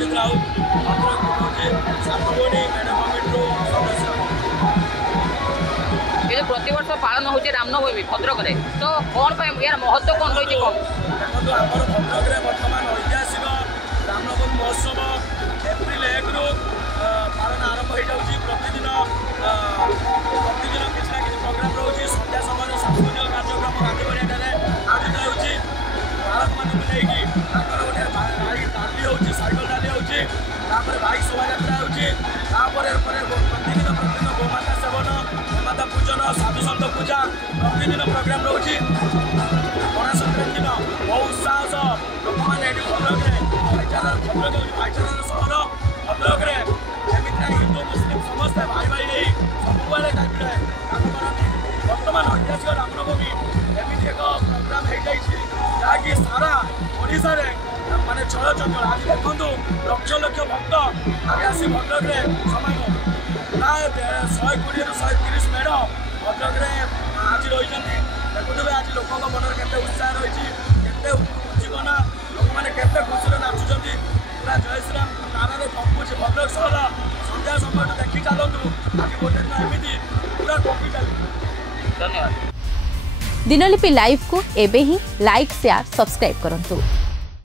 अभिजित राउत प्रतिवर्ष पालन हो रामनवमी भद्रक में तो कौन यार महत्व कौन रही कौन देखो आमर भद्रक में बर्तमान ऐतिहासिक रामनवमी महोत्सव एप्रिल 1 रु पालन आरंभ हो जाऊँगी प्रतिदिन किसी ना कि प्रोग्राम रोचे संध्या समय सांस्कृतिक कार्यक्रम गांधीबाड़ी आयोजित होती बालक मान लेकिन गोटे डाली हो सैकल डाली होपर बाइक शोभा प्रतिदिन गोमाता सेवन गोमाता पूजन साधु सन्त पूजा प्रतिदिन प्रोग्राम रोचे पणा संक्रांति दिन बहुत उत्साह लोक मैंने भद्रक भाईचार सहर भद्रक हिंदू मुस्लिम समस्ते भाई भाई नहीं सबुआड़े टाइप्रे बर्तमान ऐतिहासिक रामनवमी एमती एक प्रोग्राम हो जहाँकि सारा ओडिशा माने चल चंचल आज देखूँ लक्ष लक्ष भक्त आज आसी भद्रक समय प्राय 120 ରୁ 130 मेढ़ भद्रक आज रही देखुए आज लोक मन के उत्साह रही जीवन लोक मैंने के खुशी नाचुं पूरा जय श्रीराम नारे कंपुच भद्रक सहर संध्या समय देखी चलतु आज गोटे दिन एमती पूरा कंपी चल धन्यवाद। दिनलिपि लाइव को एबे ही लाइक शेयर सब्सक्राइब करंतु।